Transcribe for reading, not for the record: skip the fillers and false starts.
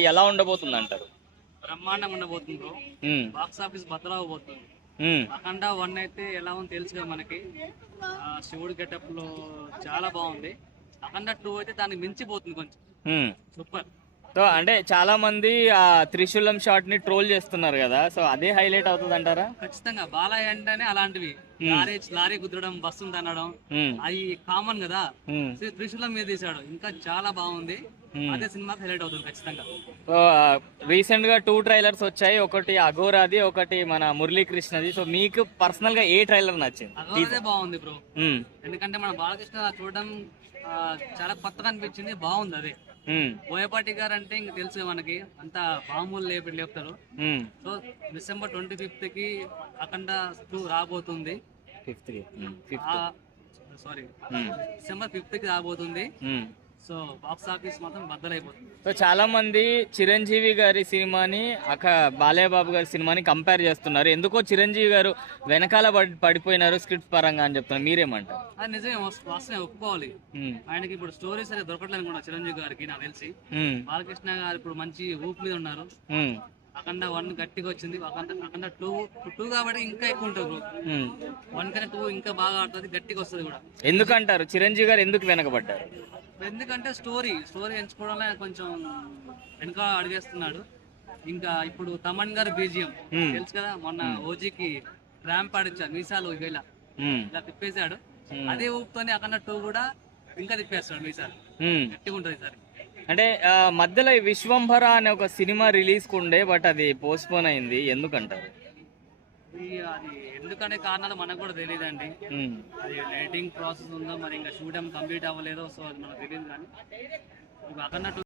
ఎలా ఉండబోతుంది అంటారు? బ్రహ్మాండంగా ఉండబోతుంది బ్రో. బాక్స్ ఆఫీస్ బద్దలవబోతుంది. అఖండ 1 అయితే ఎలా ఉంది తెలుసుగా మనకి. శివుడు గెటప్ లో చాలా బాగుంది. అఖండ 2 అయితే దానికి మించిపోతుంది కొంచెం. సూపర్. సో అంటే చాలా మంది ఆ త్రిశూలం షాట్ ని ట్రోల్ చేస్తున్నారు కదా, సో అదే హైలైట్ అవుతుంది అంటారా? ఖచ్చితంగా బాలయ్య అంటేనే అలాంటివి. లారీ కుదరడం, బస్సు అనడం అవి కామన్ కదా. త్రిశూలం మీద తీసాడు, ఇంకా చాలా బాగుంది. అదే సినిమా హైలైట్ అవుతుంది ఖచ్చితంగా. సో రీసెంట్ గా 2 ట్రైలర్స్ వచ్చాయి, ఒకటి అఘోరాది, ఒకటి మన మురళీకృష్ణది. సో మీకు పర్సనల్ గా ఏ ట్రైలర్ నచ్చింది? అఘోరాదే బాగుంది బ్రో. ఎందుకంటే మన బాలకృష్ణ చూడడం చాలా కొత్తగా అనిపించింది, బాగుంది. అదే బోయపాటి గారు అంటే ఇంక తెలుసు మనకి, అంతా మామూలు లేపుతారు. సో డిసెంబర్ 25th కి అఖండ 2 రాబోతుంది. సారీ, డిసెంబర్ 5th కి రాబోతుంది. సో బాక్స్ ఆఫీస్ మాత్రం బద్దలైపోతుంది. సో చాలా మంది చిరంజీవి గారి సినిమాని బాలయ్య బాబు గారి సినిమాని కంపేర్ చేస్తున్నారు. ఎందుకో చిరంజీవి గారు వెనకాల పడిపోయినారు స్క్రిప్ట్ పరంగా అని చెప్తున్నారు, మీరేమంటారు? అది నిజమే, వాస్తవమే, ఒప్పుకోవాలి. ఆయనకి ఇప్పుడు స్టోరీస్ అయితే దొరకట్లేదు అనుకున్నా చిరంజీవి గారికి, నాకు తెలిసి. బాలకృష్ణ గారు ఇప్పుడు మంచి ఊపు మీద ఉన్నారు. అఖండ 1 గట్టిగా వచ్చింది, అఖండ 2 కాబట్టి ఇంకా ఎక్కువ ఉంటుంది. 1 కన్నా 2 ఇంకా బాగా ఆడుతుంది, గట్టిగా వస్తుంది కూడా. ఎందుకంటారు చిరంజీవి గారు ఎందుకు వెనకబడ్డారు? ఎందుకంటే స్టోరీ ఎంచుకోవడంలో కొంచెం వెనక అడిగేస్తున్నాడు. ఇంకా ఇప్పుడు తమన్ గారు బీజియం తెలుసు కదా, మొన్న ఓజీకి ర్యాంప్ ఆడిచ్చాడు, మీసాలు ఇలా తిప్పేశాడు. అదే ఊపుతోనే అక్కడ 2 కూడా ఇంకా తిప్పేస్తాడు మీసాలు, గట్టిగా ఉంటుంది సార్. అంటే మధ్యలో విశ్వంభర అనే ఒక సినిమా రిలీజ్ కుండే, బట్ అది పోస్ట్ పోన్ అయింది, ఎందుకంటారు? అది ఎందుకనే కారణాలు మనకు కూడా తెలియదండి. అది ఎడిటింగ్ ప్రాసెస్ ఉందో మరి, ఇంకా షూట్ కంప్లీట్ అవ్వలేదో, సో అది మనకు తెలియదు. కానీ అక్కడ